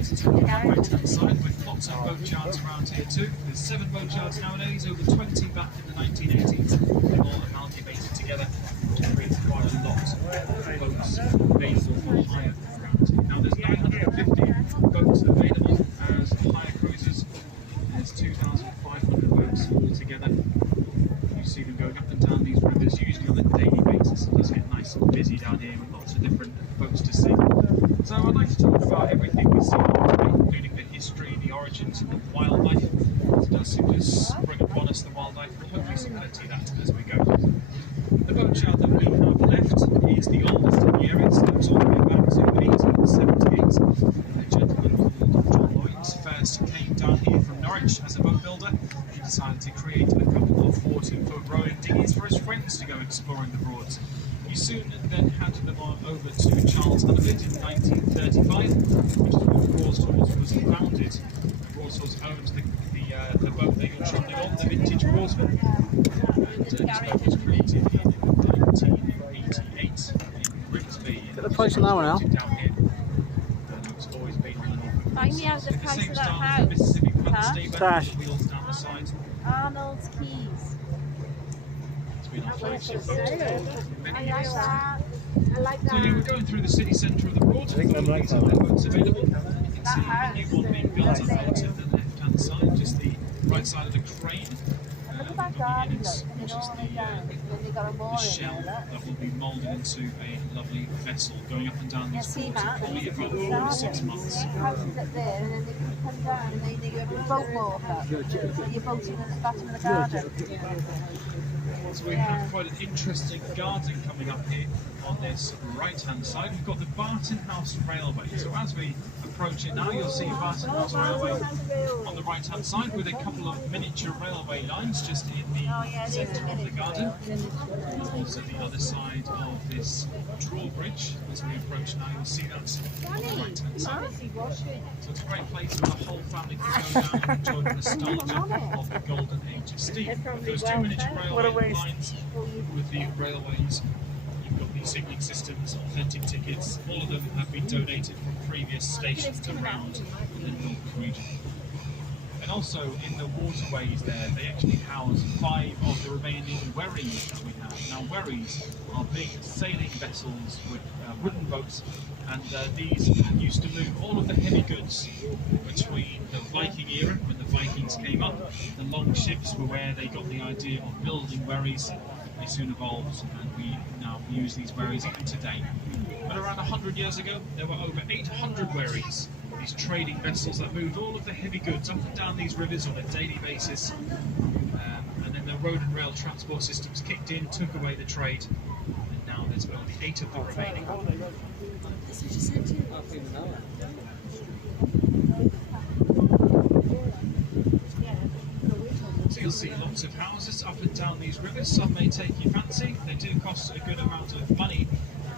right hand side with lots of boat yards around here too. There's 7 boat yards nowadays, over 20 back in the 1980s. They're all amalgamated together to create quite a lot of boats available for hire around here. Now there's 950 boats available as hire cruisers. There's 2,500 boats altogether. You see them going up and down these rivers, usually on a daily basis. It does get nice and busy down here with lots of different boats to see. So I'd like to talk about everything we see along the way, including the history, the origins, and the wildlife. It does seem to spring upon us, the wildlife. We'll hopefully see that as we go. The boat yard that we have left is the oldest in the area. It stems all the way back to 1878. A gentleman called John Lloyds first came down here from Norwich as a boat builder. He decided to create a couple of 40-foot rowing dinghies for his friends to go exploring the Broads. He soon then handed them on over to Charles Hannaford in 1935, which is when Wroxham was founded. Wroxham owned the boat that you're travelling on, the vintage Wroxham. And this boat was created in 1988 in Grimsby. Get the price on that one now. Down here. And it's always been on the Norfolk. Find me out the price of that house. Mississippi Trash. wheels down the side. Arnold's Keys. Been our flagship boat for many years. I like So yeah, we're going through the city centre of the Broad. These are the boats available. You can see a new one being built up there to the left-hand side, just the right side of the crane. We've got the innets, which is the shell that will be moulded into a lovely vessel going up and down these Broads in probably about 4 to 6 months. houses up there, and then they can come down and they have a boat walk up. You're boating at the bottom of the garden. So we have quite an interesting garden coming up here on this right-hand side. We've got the Barton House Railway. So as we approach it now, you'll see Barton House Railway on the right-hand side with a couple of miniature railway lines just in the centre of the garden. And also the other side of this drawbridge. As we approach now, you'll see that on the right-hand side. So it's a great place for the whole family to go down and enjoy the nostalgia of the golden age of steam. Those 2 miniature railway lines with the railways. You've got these signaling systems, authentic tickets. All of them have been donated from previous stations around the Norfolk region. And also in the waterways there, they actually house 5 of the remaining wherries that we have. Now wherries are big sailing vessels with wooden boats, and these used to move all of the heavy goods between the Viking era, when the Vikings came up. The long ships were where they got the idea of building wherries. They soon evolved, and we now use these wherries even today. But around 100 years ago, there were over 800 wherries, these trading vessels that moved all of the heavy goods up and down these rivers on a daily basis. And then the road and rail transport systems kicked in, took away the trade, and now there's only 8 of them remaining. So you'll see lots of houses up and down these rivers. Some may take your fancy. They do cost a good amount of money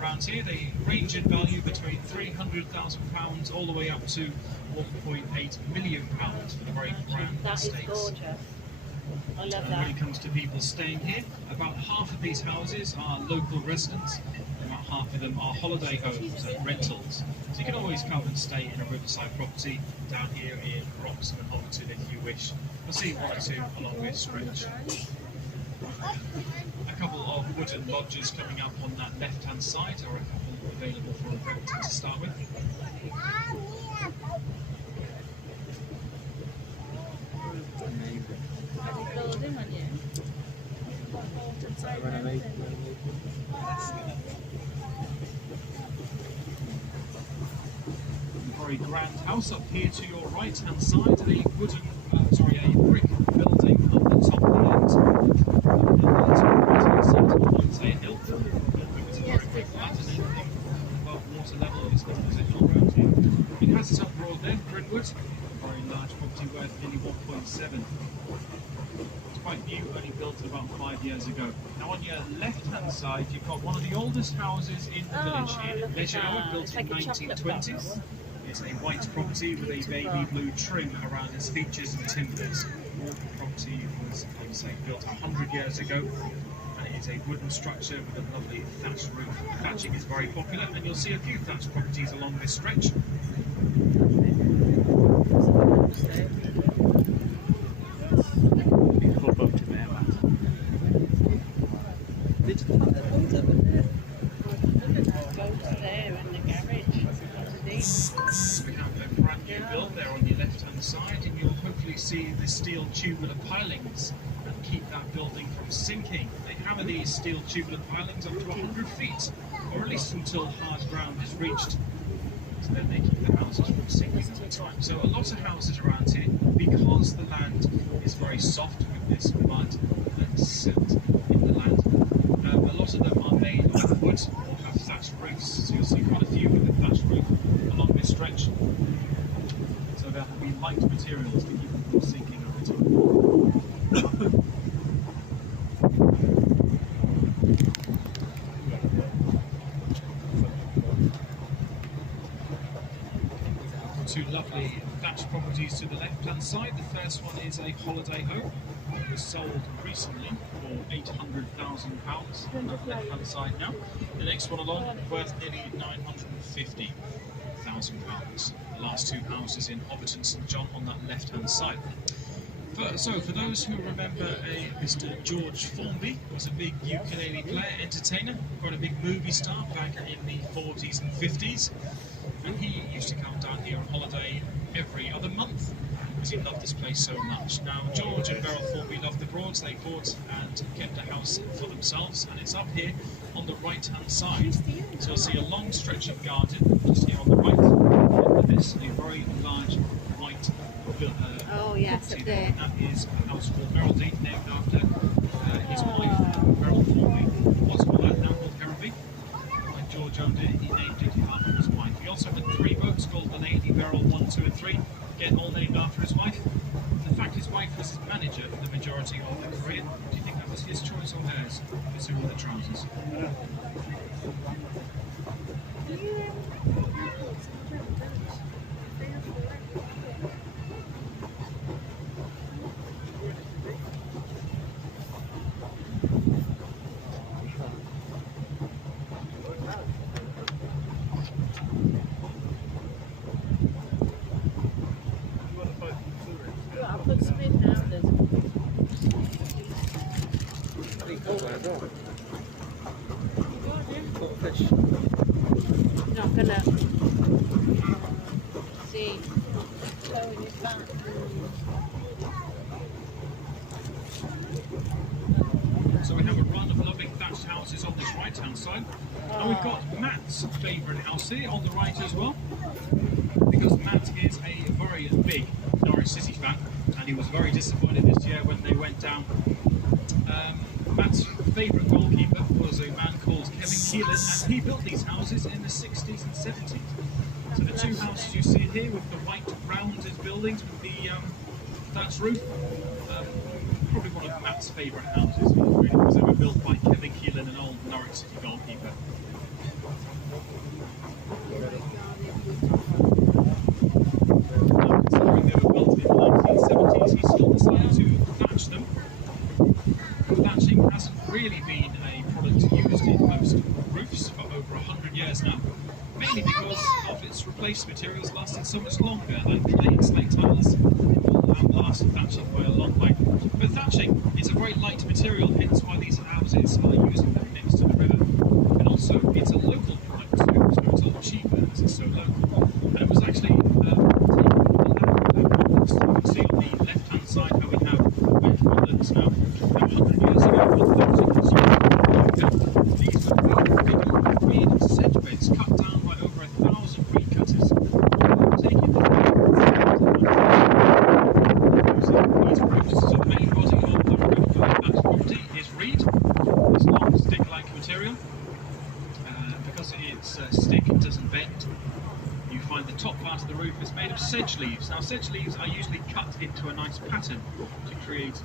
around here. They range in value between £300,000 all the way up to £1.8 million for the very grand estates. That is gorgeous. I love that. When it comes to people staying here, about half of these houses are local residents. About half of them are holiday homes and rentals. So you can always come and stay in a riverside property down here in Wroxham and Honiton if you wish. We'll see 1 or 2 along this stretch. A couple of wooden lodges coming up on that left-hand side, or a couple available for a rent to start with. Very grand house up here to your right hand side, a brick building on the top of the hill. It's very, very flat, and anything above water level is not visible around here. It has its own Broad there, Brentwood, a very large property worth nearly 1.7. It's quite new, only built about 5 years ago. Now on your left hand side you've got one of the oldest houses in the village here, Leisure Hour, built in the 1920s. It's a white property with a baby blue trim around its features and timbers. The property was, like I say, built 100 years ago, and it is a wooden structure with a lovely thatched roof. Thatching is very popular, and you'll see a few thatched properties along this stretch. We have a brand new build there on your left-hand side, and you'll hopefully see the steel tubular pilings that keep that building from sinking. They hammer these steel tubular pilings up to 100 feet, or at least until hard ground is reached. So then they keep the houses from sinking over time. So a lot of houses around here, because the land is very soft with this mud and silt in the land, a lot of them are made of wood or have thatched roofs. So you'll see quite a few with a thatched roof along this stretch. So there will be light materials to keep them from sinking over time. Two lovely thatched properties to the left-hand side. The first one is a holiday home. It was sold recently for £800,000 on the left-hand side now. The next one along, worth nearly £950,000. The last two houses in Hobbiton St John on that left-hand side. So, for those who remember Mr. George Formby, was a big ukulele player, entertainer, quite a big movie star back in the 40s and 50s. And he used to come down here on holiday every other month because he loved this place so much. Now, George and Beryl Formby loved the Broads. They bought and kept a house for themselves, and it's up here on the right-hand side. So you'll see a long stretch of garden just here on the right. And this, a very large white oh yes, up there. And that is a house called Merrildy, named after his wife, Beryl Formby. What's called that now called Hervey. When George owned it, he named it after his wife. He also had 3 boats called the Lady Beryl 1, 2 and 3, again all named after his wife. In fact, his wife was his manager for the majority of their career. Do you think that was his choice or hers? It's who wore the trousers. I'll put some in now. There's not gonna see showing his back. So we have a run of lovely thatched houses on this right-hand side. And we've got Matt's favourite house here on the right as well. Because Matt is a very big Norwich City fan, and he was very disappointed this year when they went down. Matt's favourite goalkeeper was a man called Kevin Keelan, and he built these houses in the 60s and 70s. So the two houses you see here with the white rounded buildings with the thatched roof, probably one of Matt's favourite houses. It was ever built by Kevin Keelan, an old Norwich City goalkeeper. Considering they were built in the 1970s, he still decided to thatch them. Thatching hasn't really been a product used in most roofs for over 100 years now, mainly because of its replaced materials lasted so much longer than clay and slate tiles will outlast thatching by a long way. But thatching is a very light material, hence why these houses are using them next to the river. And also, it's a local product too, so it's a lot cheaper as it's so local. And it was actually taken from the Woodlands. You can see on the left-hand side how we have wet woodlands now. Now, 100 years ago, when thatching was used, these were weed and sedge beds cut down by over 1,000 reed cutters. Taking the these roofs, so the main body of the roof of that property is reed. It's long stick-like material. Because it's stick, it doesn't bend. You find the top part of the roof is made of sedge leaves. Now, sedge leaves are usually cut into a nice pattern to create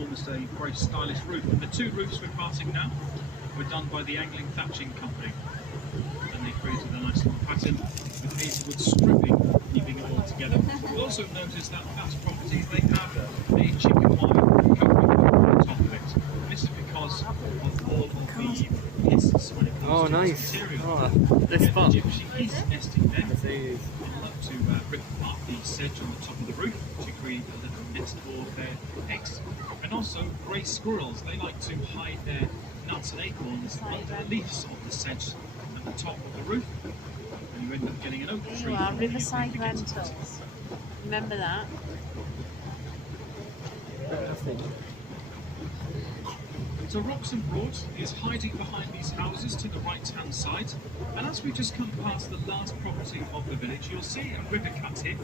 almost a very stylish roof. And the two roofs we're passing now were done by the Angling Thatching Company, and they created a nice little pattern with hazelwood stripping, keeping it all together. You'll also notice that thatched properties, they have a chicken wire covering over the top of it. This is because of all of the pests when it comes Oh, to nice. this material. Oh, this spot. Gypsy geese nesting there. Let's see. They'll love to rip apart the sedge on the top of the roof to create a little nest for their eggs. And also grey squirrels, they like to hide their nuts and acorns under the leaves of the sedge at the top of the roof. and you end up getting an oak Here tree. you are, that you Riverside begin to Rentals. taste. Remember that? So Wroxham Broad is hiding behind these houses to the right-hand side, and as we just come past the last property of the village, you'll see a river cut here.